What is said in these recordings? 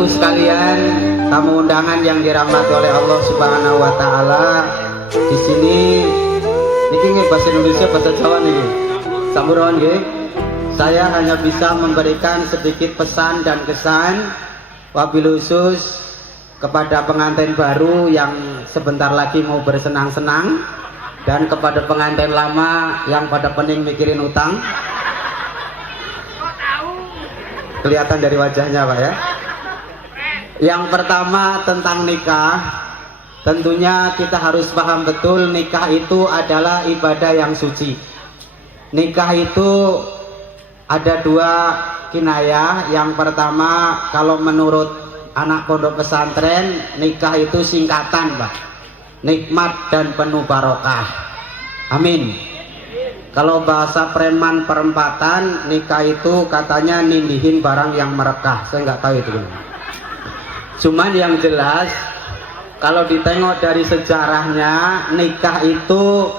ibu sekalian, tamu undangan yang dirahmati oleh Allah Subhanahu wa taala. Di sini niki nggih bahasa Indonesia, bahasa Jawa niki. Sampurawan nggih. Saya hanya bisa memberikan sedikit pesan dan kesan wabil khusus kepada pengantin baru yang sebentar lagi mau bersenang-senang, dan kepada pengantin lama yang pada pening mikirin utang. Kelihatan dari wajahnya Pak ya. Yang pertama tentang nikah, tentunya kita harus paham betul nikah itu adalah ibadah yang suci. Nikah itu ada dua kinayah. Yang pertama, kalau menurut anak pondok pesantren, nikah itu singkatan Pak, nikmat dan penuh barokah. Amin. Kalau bahasa preman perempatan, nikah itu katanya nindihin barang yang merekah. Saya nggak tahu itu. Cuman yang jelas, kalau ditengok dari sejarahnya, nikah itu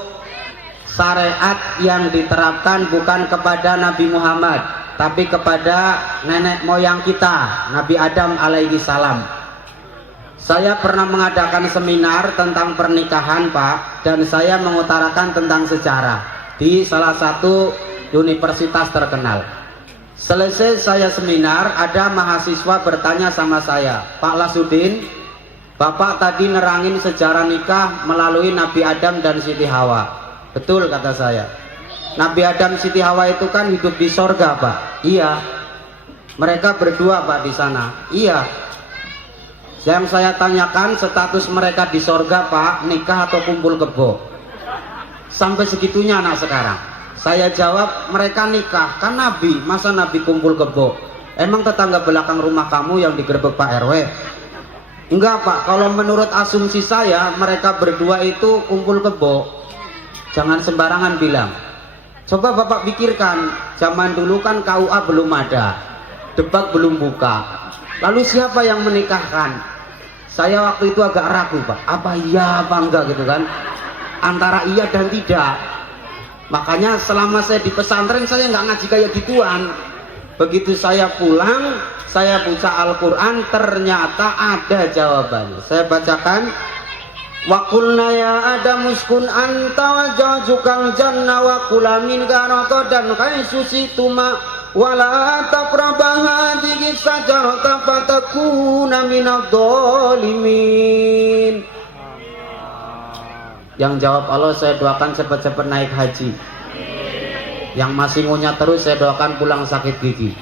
syariat yang diterapkan bukan kepada Nabi Muhammad, tapi kepada nenek moyang kita, Nabi Adam alaihi salam. Saya pernah mengadakan seminar tentang pernikahan Pak, dan saya mengutarakan tentang sejarah di salah satu universitas terkenal. Selesai saya seminar, ada mahasiswa bertanya sama saya, Pak Lasudin, Bapak tadi nerangin sejarah nikah melalui Nabi Adam dan Siti Hawa. Betul kata saya. Nabi Adam Siti Hawa itu kan hidup di sorga Pak. Iya. Mereka berdua Pak di sana. Iya. Yang saya tanyakan, status mereka di sorga Pak, nikah atau kumpul kebo? Sampai segitunya anak sekarang. Saya jawab, mereka nikah. Kan Nabi, masa Nabi kumpul kebo? Emang tetangga belakang rumah kamu yang digerebek Pak RW? Enggak Pak, kalau menurut asumsi saya, mereka berdua itu kumpul kebo. Jangan sembarangan bilang. Coba Bapak pikirkan, zaman dulu kan KUA belum ada, debat belum buka. Lalu siapa yang menikahkan? Saya waktu itu agak ragu Pak, apa iya apa enggak gitu kan, antara iya dan tidak. Makanya selama saya di pesantren saya nggak ngaji kayak gituan. Begitu saya pulang, saya baca Al-Quran, ternyata ada jawabannya. Saya bacakan, wa qulna ya Adam uskun anta wa zawjukal janna wa kula min garaqadan kaisu situma wala taqrabu hadhihi sajarata fatakuna minadh-dhalimin. Yang jawab Allah, saya doakan cepat-cepat naik haji. Yang masih ngunyah terus, saya doakan pulang sakit gigi.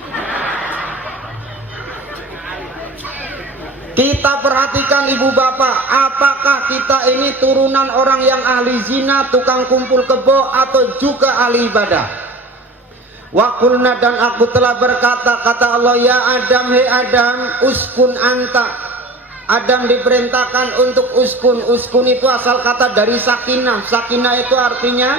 Kita perhatikan ibu bapak, apakah kita ini turunan orang yang ahli zina, tukang kumpul kebo, atau juga ahli ibadah? Wa qulna, dan aku telah berkata, kata Allah, ya Adam, hei Adam, uskun anta. Adam diperintahkan untuk uskun. Uskun itu asal kata dari sakinah. Sakinah itu artinya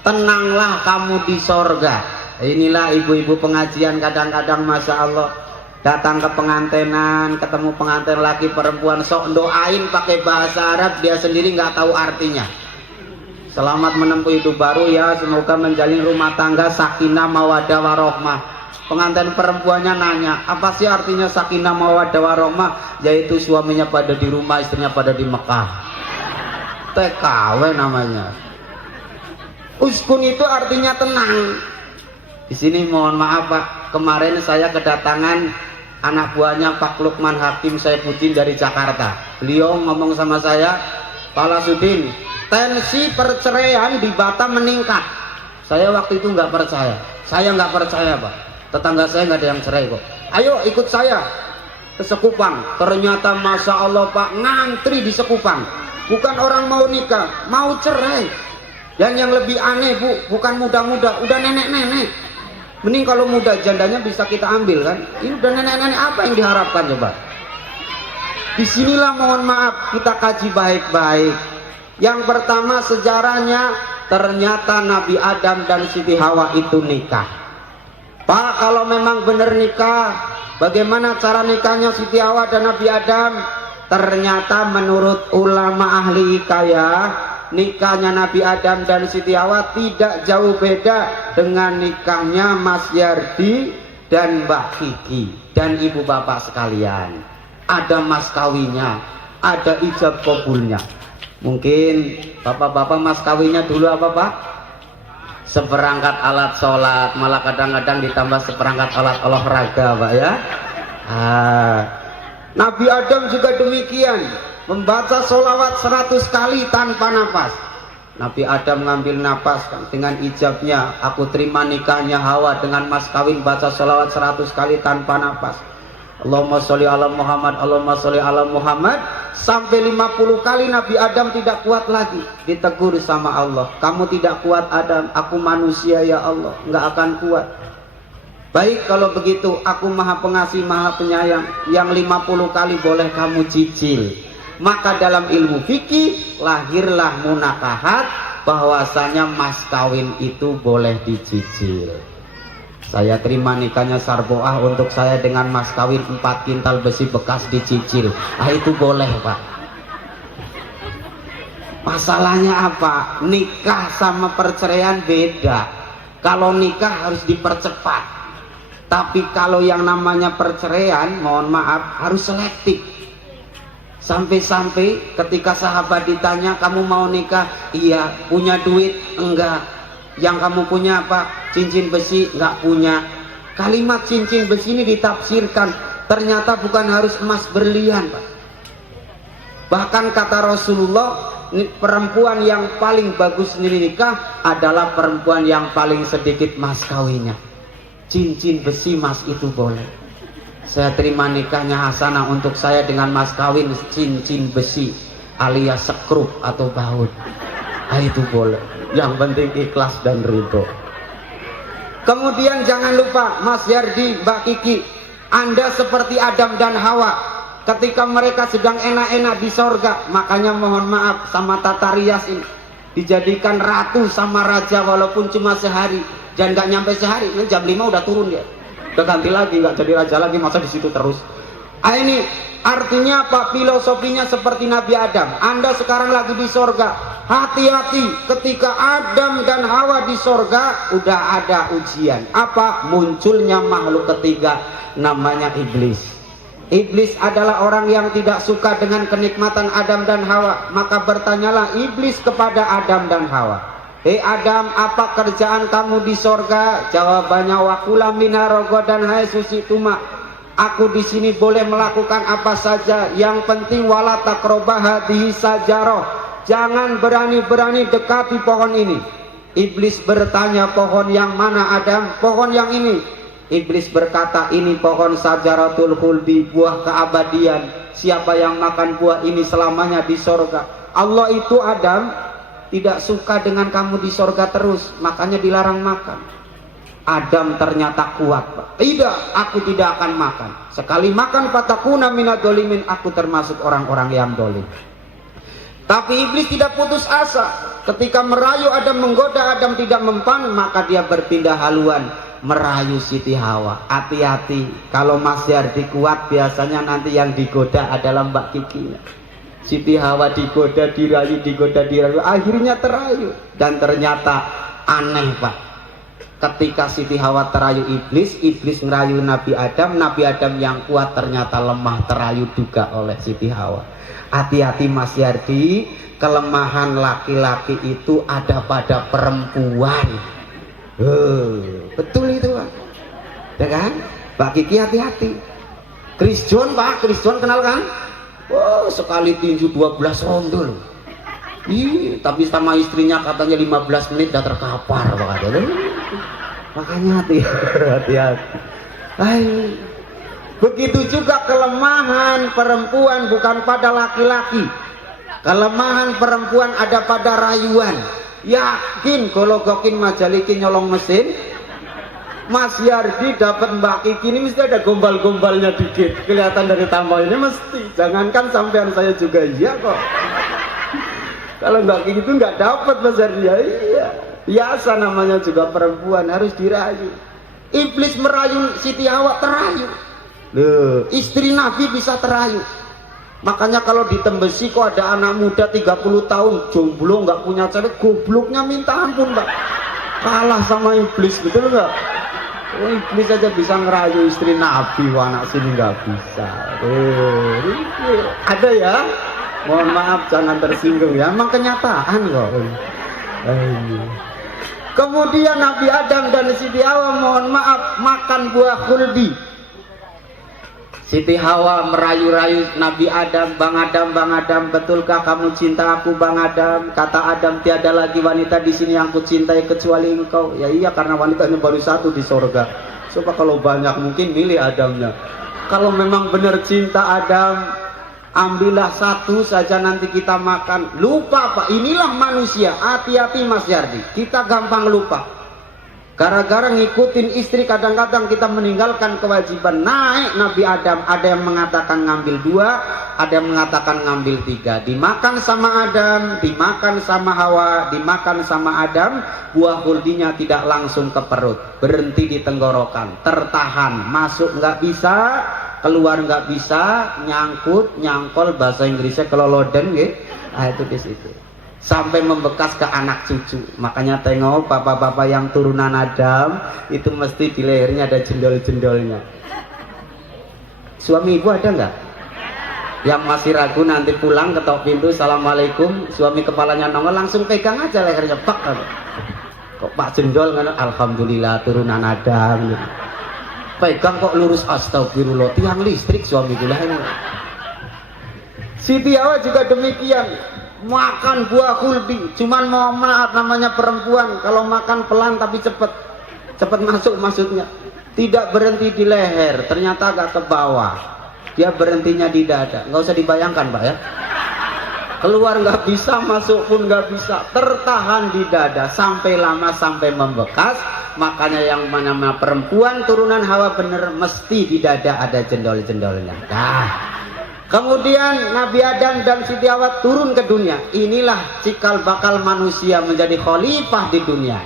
tenanglah kamu di sorga. Inilah ibu-ibu pengajian kadang-kadang Masya Allah datang ke pengantenan, ketemu pengantin laki perempuan, sok doain pakai bahasa Arab, dia sendiri nggak tahu artinya. Selamat menempuh hidup baru ya, semoga menjalin rumah tangga sakinah mawaddah warohmah. Pengantin perempuannya nanya, apa sih artinya sakinah mawaddah warohmah? Yaitu suaminya pada di rumah, istrinya pada di Mekah. TKW namanya. Uskun itu artinya tenang. Di sini mohon maaf Pak, kemarin saya kedatangan anak buahnya Pak Lukman Hakim Saifuddin dari Jakarta. Beliau ngomong sama saya, Pak Lasudin, tensi perceraian di Batam meningkat. Saya waktu itu nggak percaya. Saya nggak percaya Pak. Tetangga saya nggak ada yang cerai kok. Ayo ikut saya ke Sekupang. Ternyata Masya Allah Pak, ngantri di Sekupang. Bukan orang mau nikah, mau cerai. Dan yang lebih aneh Bu, bukan muda-muda, udah nenek-nenek. Mending kalau muda jandanya bisa kita ambil kan. Ini udah nenek-nenek, apa yang diharapkan coba? Disinilah mohon maaf kita kaji baik-baik. Yang pertama sejarahnya, ternyata Nabi Adam dan Siti Hawa itu nikah. Pak, kalau memang benar nikah, bagaimana cara nikahnya Siti Hawa dan Nabi Adam? Ternyata menurut ulama ahli hikayah, nikahnya Nabi Adam dan Siti Hawa tidak jauh beda dengan nikahnya Mas Yardi dan Mbak Kiki. dan ibu bapak sekalian, ada mas kawinnya, ada ijab kabulnya. Mungkin bapak-bapak mas kawinnya dulu apa pak? Seperangkat alat sholat, malah kadang-kadang ditambah seperangkat alat olahraga pak ya. Nabi Adam juga demikian, membaca sholawat 100 kali tanpa nafas. Nabi Adam ngambil nafas dengan ijabnya, aku terima nikahnya Hawa dengan mas kawin, baca sholawat 100 kali tanpa nafas. Allahumma sholli ala Muhammad, Allahumma sholli ala Muhammad, sampai 50 kali Nabi Adam tidak kuat lagi, ditegur sama Allah, kamu tidak kuat Adam, aku manusia ya Allah, nggak akan kuat. Baik kalau begitu, aku maha pengasih maha penyayang, yang 50 kali boleh kamu cicil. Maka dalam ilmu fikih lahirlah munakahat, bahwasanya mas kawin itu boleh dicicil. Saya terima nikahnya Sarboah untuk saya dengan mas kawin 4 kintal besi bekas dicicil. Itu boleh pak. Masalahnya apa? Nikah sama perceraian beda. Kalau nikah harus dipercepat, tapi kalau yang namanya perceraian, mohon maaf, harus selektif. Sampai-sampai ketika sahabat ditanya, kamu mau nikah? Iya. Punya duit? Enggak. Yang kamu punya apa? Cincin besi? Enggak punya. Kalimat cincin besi ini ditafsirkan, ternyata bukan harus emas berlian pak. Bahkan kata Rasulullah, perempuan yang paling bagus nikah adalah perempuan yang paling sedikit mas kawinnya. Cincin besi mas itu boleh. Saya terima nikahnya Hasanah untuk saya dengan mas kawin cincin besi alias sekrup atau baut. Itu boleh. Yang penting ikhlas dan ridho. Kemudian jangan lupa Mas Yardi, Mbak Kiki, Anda seperti Adam dan Hawa ketika mereka sedang enak-enak di sorga. Makanya mohon maaf sama tata rias ini, dijadikan ratu sama raja walaupun cuma sehari. Jangan nggak nyampe sehari, jam 5 udah turun dia. Udah ganti lagi, nggak jadi raja lagi, masa di situ terus. Ini artinya apa? Filosofinya seperti Nabi Adam. Anda sekarang lagi di sorga, hati-hati ketika Adam dan Hawa di sorga udah ada ujian. Apa? Munculnya makhluk ketiga namanya iblis. Iblis adalah orang yang tidak suka dengan kenikmatan Adam dan Hawa. Maka bertanyalah iblis kepada Adam dan Hawa, hei Adam, apa kerjaan kamu di sorga? Jawabannya, wakula minha rogodan hai susi tuma. Aku di sini boleh melakukan apa saja. Yang penting wala takroba hadihi sajaroh. Jangan berani-berani dekati pohon ini. Iblis bertanya, pohon yang mana Adam? Pohon yang ini. Iblis berkata, ini pohon sajaratul khuldi, buah keabadian. Siapa yang makan buah ini selamanya di sorga. Allah itu Adam tidak suka dengan kamu di sorga terus, makanya dilarang makan. Adam ternyata kuat pak. Tidak, aku tidak akan makan. Sekali makan fatakuna minad dolimin, aku termasuk orang-orang yang dolim. Tapi iblis tidak putus asa. Ketika merayu Adam, menggoda Adam tidak mempan, maka dia berpindah haluan merayu Siti Hawa. Hati-hati, kalau Mas Yardi kuat, biasanya nanti yang digoda adalah Mbak Kikinya. Siti Hawa digoda, dirayu, akhirnya terayu. Dan ternyata aneh pak, ketika Siti Hawa terayu iblis, iblis ngerayu Nabi Adam, Nabi Adam yang kuat ternyata lemah, terayu juga oleh Siti Hawa. Hati-hati Mas Yardi, kelemahan laki-laki itu ada pada perempuan. Betul itu pak, ya kan? Mbak Kiki hati-hati. Chris John pak, Chris John kenal kan? Oh, sekali tinju 12 ronde loh. Tapi sama istrinya katanya 15 menit udah terkapar makanya. Makanya hati-hati. Begitu juga kelemahan perempuan bukan pada laki-laki. Kelemahan perempuan ada pada rayuan. Yakin kalau gokin majalikin nyolong mesin, Mas Yardi dapat Mbak Kiki ini mesti ada gombal-gombalnya dikit, kelihatan dari tampang ini mesti. Jangankan sampean, saya juga iya kok. Kalau Mbak Kiki itu nggak dapat Mas Yardi, ya iya. Biasa namanya juga perempuan, harus dirayu. Iblis merayu Siti Hawa, terayu. Loh, istri Nabi bisa terayu. Makanya kalau di Tembesi kok ada anak muda 30 tahun jomblo nggak punya cewek, gobloknya minta ampun Mbak. Kalah sama iblis, betul nggak? Iblis aja bisa ngerayu istri Nabi, anak sini nggak bisa. Ada ya? Mohon maaf jangan tersinggung ya, emang kenyataan kok. Kemudian Nabi Adam dan Siti Hawa mohon maaf makan buah khuldi. Siti Hawa merayu-rayu Nabi Adam, Bang Adam, betulkah kamu cinta aku Bang Adam? Kata Adam, tiada lagi wanita di sini yang ku cintai kecuali engkau. Ya iya, karena wanitanya baru satu di sorga. Coba kalau banyak mungkin milih Adamnya. Kalau memang benar cinta Adam, ambillah satu saja nanti kita makan. Lupa Pak, inilah manusia. Hati-hati Mas Yardi, kita gampang lupa. Gara-gara ngikutin istri kadang-kadang kita meninggalkan kewajiban. Naik Nabi Adam, ada yang mengatakan ngambil 2, ada yang mengatakan ngambil 3. Dimakan sama Adam, dimakan sama Hawa, dimakan sama Adam. Buah khuldinya tidak langsung ke perut, berhenti di tenggorokan, tertahan, masuk nggak bisa, keluar nggak bisa, nyangkut, nyangkol, bahasa Inggrisnya keloloden gitu. Nah itu di situ. Sampai membekas ke anak cucu. Makanya tengok bapak-bapak yang turunan Adam itu mesti di lehernya ada jendol-jendolnya. Suami ibu ada nggak? Yang masih ragu nanti pulang ketok pintu, assalamualaikum, suami kepalanya nongol, langsung pegang aja lehernya, pak. Kok Pak jendol kan? Alhamdulillah turunan Adam. Pegang kok lurus, astagfirullah, tiang listrik suami gula ini. Siti Hawa juga demikian. Makan buah khuldi, cuman mau maaf namanya perempuan, kalau makan pelan tapi cepet masuk maksudnya, tidak berhenti di leher, ternyata agak ke bawah, dia berhentinya di dada. Nggak usah dibayangkan Pak ya, keluar nggak bisa, masuk pun nggak bisa, tertahan di dada sampai lama sampai membekas. Makanya yang namanya perempuan turunan Hawa bener mesti di dada ada jendol-jendolnya. Kemudian Nabi Adam dan Siti Hawa turun ke dunia. Inilah cikal bakal manusia menjadi khalifah di dunia.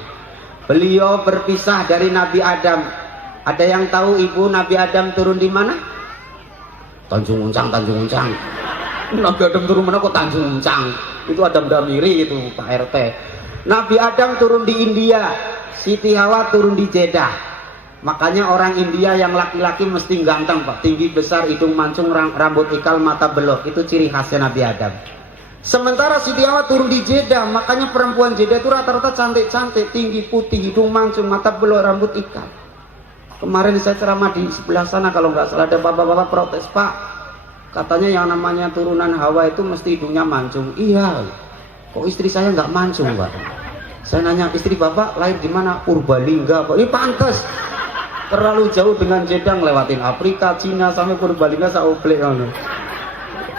Beliau berpisah dari Nabi Adam. Ada yang tahu ibu Nabi Adam turun di mana? Tanjung Uncang. Nabi Adam turun mana kok Tanjung Uncang? Itu Adam Damiri itu Pak RT. Nabi Adam turun di India. Siti Hawa turun di Jeddah. Makanya orang India yang laki-laki mesti ganteng Pak, tinggi besar, hidung mancung, rambut ikal, mata belok. Itu ciri khasnya Nabi Adam. Sementara Siti Hawa turun di Jeddah. Makanya perempuan Jeddah itu rata-rata cantik-cantik, tinggi, putih, hidung mancung, mata belok, rambut ikal. Kemarin saya ceramah di sebelah sana, kalau nggak salah ada bapak-bapak protes, Pak, katanya yang namanya turunan Hawa itu mesti hidungnya mancung. Iya, kok istri saya nggak mancung Pak? Saya nanya, istri bapak lahir di mana? Purbalingga Pak. Ini pantas, terlalu jauh dengan Jeddah, lewatin Afrika, Cina, sampai Purbalingga saoblek ngono.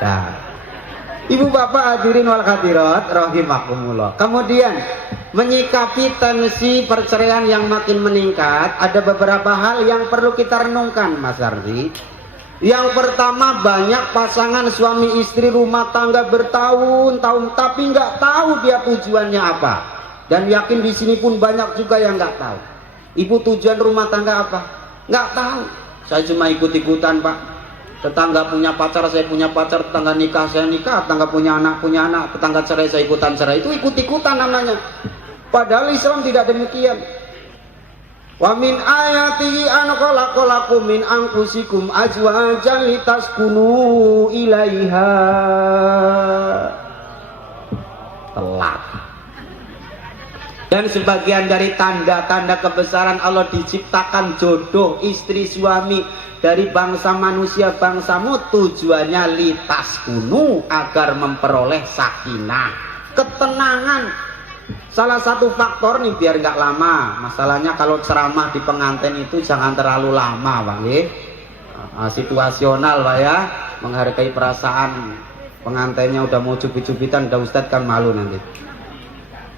Nah, ibu bapak hadirin wal hadirat rahimakumullah. Kemudian menyikapi tensi perceraian yang makin meningkat, ada beberapa hal yang perlu kita renungkan Mas Ardi. Yang pertama, banyak pasangan suami istri rumah tangga bertahun-tahun tapi nggak tahu dia tujuannya apa. Dan yakin di sini pun banyak juga yang nggak tahu. Ibu tujuan rumah tangga apa? Nggak tahu. Saya cuma ikut-ikutan Pak. Tetangga punya pacar, saya punya pacar. Tetangga nikah, saya nikah. Tetangga punya anak. Tetangga cerai, saya ikutan cerai. Itu ikut-ikutan namanya. Padahal Islam tidak demikian. Wa min ayatihi an khalaqalakum min anfusikum azwajan litaskunu ilaiha. Telat. Dan sebagian dari tanda-tanda kebesaran Allah diciptakan jodoh istri suami dari bangsa manusia bangsamu, tujuannya litaskunu, agar memperoleh sakinah, ketenangan. Salah satu faktor nih biar nggak lama. Masalahnya kalau ceramah di pengantin itu jangan terlalu lama Pak ya. Situasional Pak ya, menghargai perasaan pengantinnya. Udah mau cubit-cubitan udah Ustadz kan malu nanti.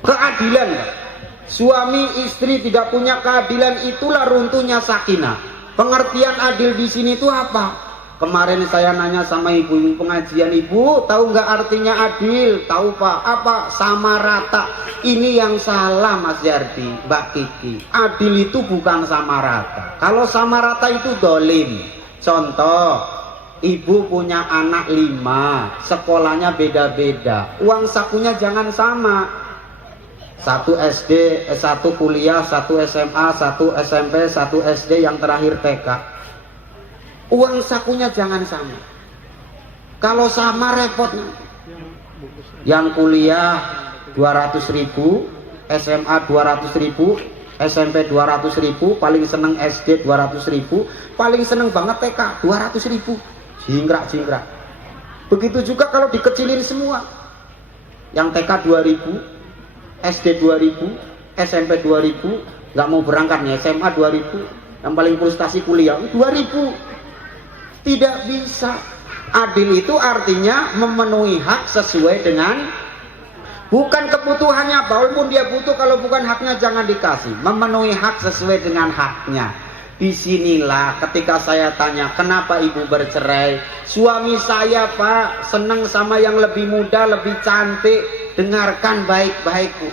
Keadilan Pak. Suami istri tidak punya keadilan, itulah runtuhnya sakinah. Pengertian adil di sini itu apa? Kemarin saya nanya sama ibu pengajian, ibu tahu nggak artinya adil? Tahu Pak? Apa? Sama rata. Ini yang salah Mas Yardi, Mbak Kiki. Adil itu bukan sama rata. Kalau sama rata itu dolim. Contoh, ibu punya anak 5, sekolahnya beda-beda, uang sakunya jangan sama. 1 SD, 1 kuliah, 1 SMA, 1 SMP, 1 SD, yang terakhir TK. Uang sakunya jangan sama. Kalau sama repotnya. Yang kuliah 200.000, SMA 200.000, SMP 200.000, paling seneng SD 200.000, paling seneng banget TK 200.000. Jingkrak. Begitu juga kalau dikecilin semua. Yang TK 2.000, SD 2.000, SMP 2.000, nggak mau berangkat nih, SMA 2.000, yang paling frustasi kuliah 2.000. Tidak bisa. Adil itu artinya memenuhi hak sesuai dengan, bukan kebutuhannya, walaupun dia butuh, kalau bukan haknya jangan dikasih. Memenuhi hak sesuai dengan haknya. Disinilah ketika saya tanya, kenapa ibu bercerai? Suami saya, Pak, seneng sama yang lebih muda, lebih cantik. Dengarkan baik-baik, Bu.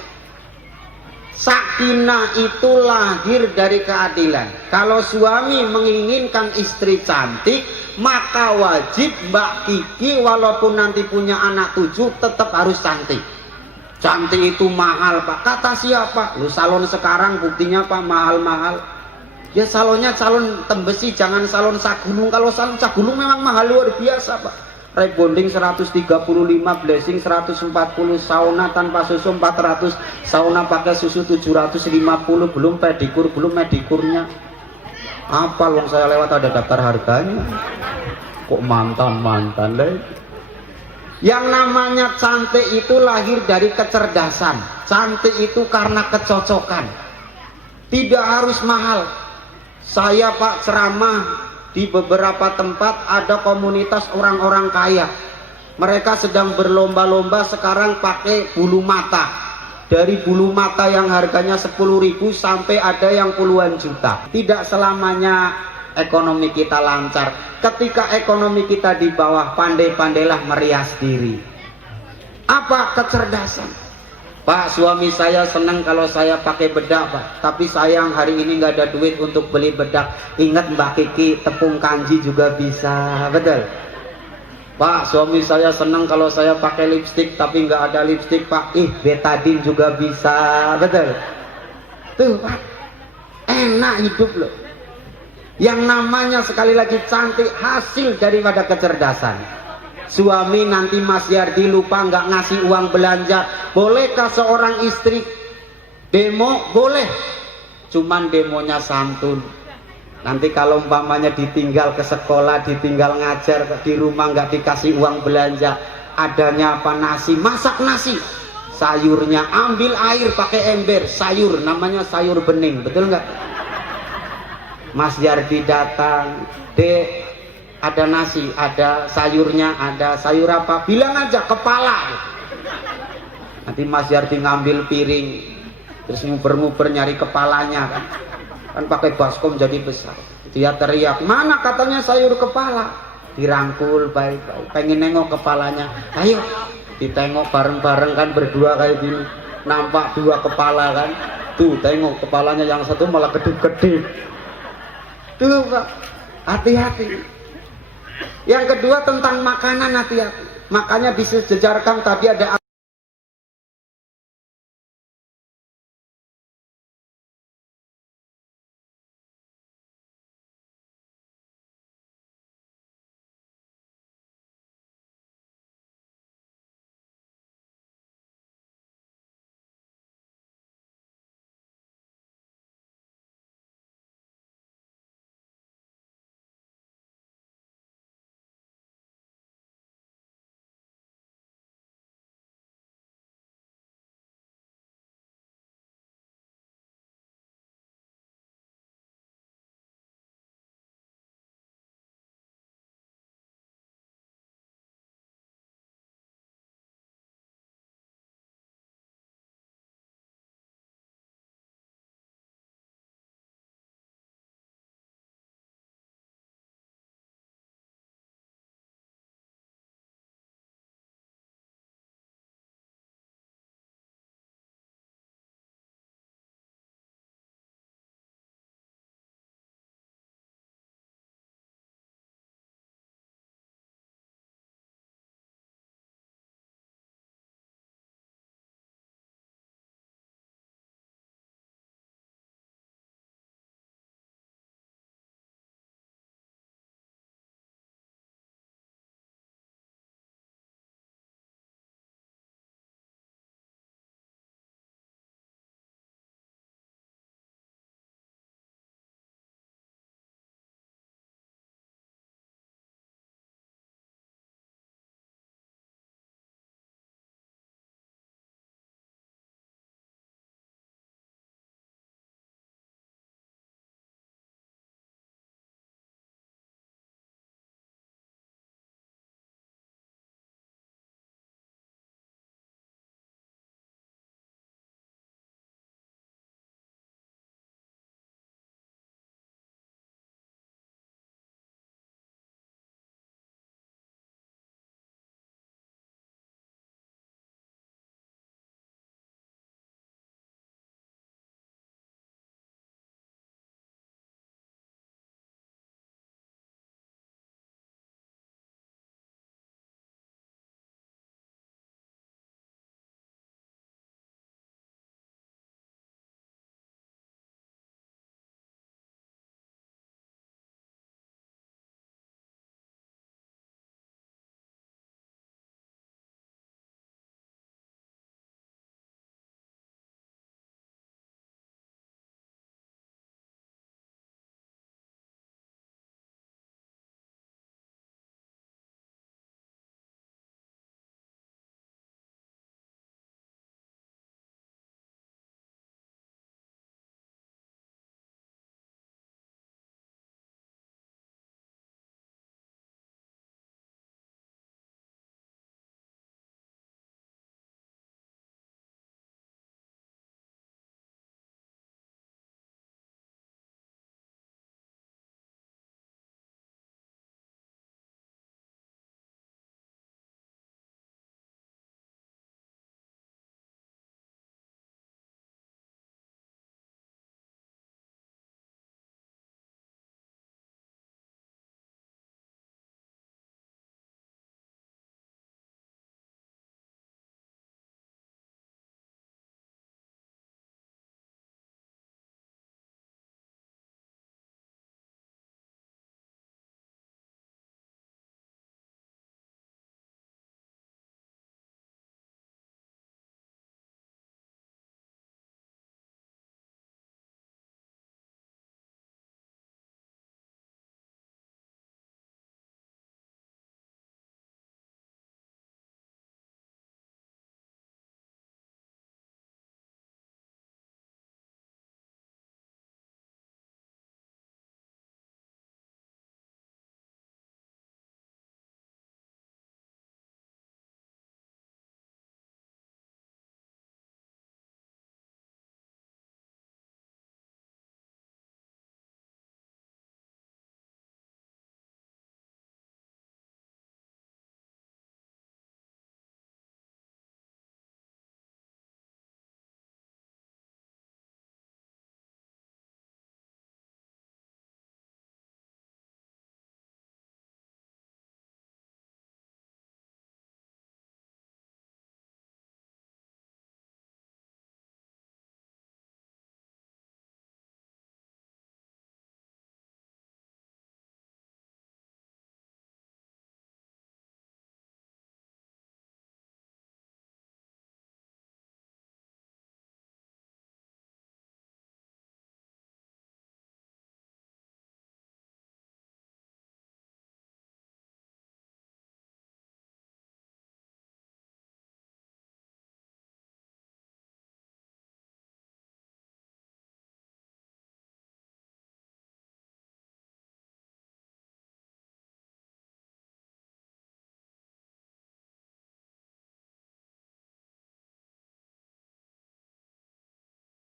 Sakinah itu lahir dari keadilan. Kalau suami menginginkan istri cantik, maka wajib Mbak Kiki walaupun nanti punya anak 7 tetap harus cantik. Cantik itu mahal, Pak. Kata siapa? Lu salon sekarang buktinya, Pak, mahal-mahal. Ya salonnya salon Tembesi, jangan salon Sagulung. Kalau salon Sagulung memang mahal luar biasa, Pak. Rebonding 135, blessing 140, sauna tanpa susu 400, sauna pakai susu 750, belum pedikur, belum medikurnya. Apa long saya lewat ada daftar harganya. Kok mantan deh. Yang namanya cantik itu lahir dari kecerdasan. Cantik itu karena kecocokan. Tidak harus mahal. Saya, Pak, ceramah di beberapa tempat, ada komunitas orang-orang kaya. Mereka sedang berlomba-lomba sekarang pakai bulu mata. Dari bulu mata yang harganya 10.000 sampai ada yang puluhan juta. Tidak selamanya ekonomi kita lancar. Ketika ekonomi kita di bawah, pandai-pandailah merias diri. Apa? Kecerdasan. Pak, suami saya senang kalau saya pakai bedak, Pak. Tapi sayang hari ini nggak ada duit untuk beli bedak. Ingat Mbak Kiki, tepung kanji juga bisa, betul? Pak, suami saya senang kalau saya pakai lipstik, tapi nggak ada lipstik, Pak. Betadine juga bisa, betul? Tuh, Pak, enak hidup loh. Yang namanya sekali lagi cantik hasil daripada kecerdasan. Suami nanti Mas Yardi lupa nggak ngasih uang belanja, bolehkah seorang istri demo? Boleh, cuman demonya santun. Nanti kalau umpamanya ditinggal ke sekolah, ditinggal ngajar di rumah, nggak dikasih uang belanja, adanya apa? Nasi, masak nasi, sayurnya ambil air pakai ember, sayur namanya sayur bening, betul nggak? Mas Yardi datang, Dek, ada nasi, ada sayurnya, ada sayur apa? Bilang aja kepala. Nanti Mas Yardi ngambil piring, terus nguber-nguber nyari kepalanya kan. Kan pakai baskom jadi besar. Dia teriak, mana katanya sayur kepala? Dirangkul baik-baik, pengen nengok kepalanya. Ayo, ditengok bareng-bareng kan berdua kayak gini. Nampak 2 kepala kan. Tuh, tengok kepalanya yang satu malah gede-gede. Tuh, Pak, hati-hati. Yang kedua tentang makanan, hati-hati. Makanya disejarkan tadi ada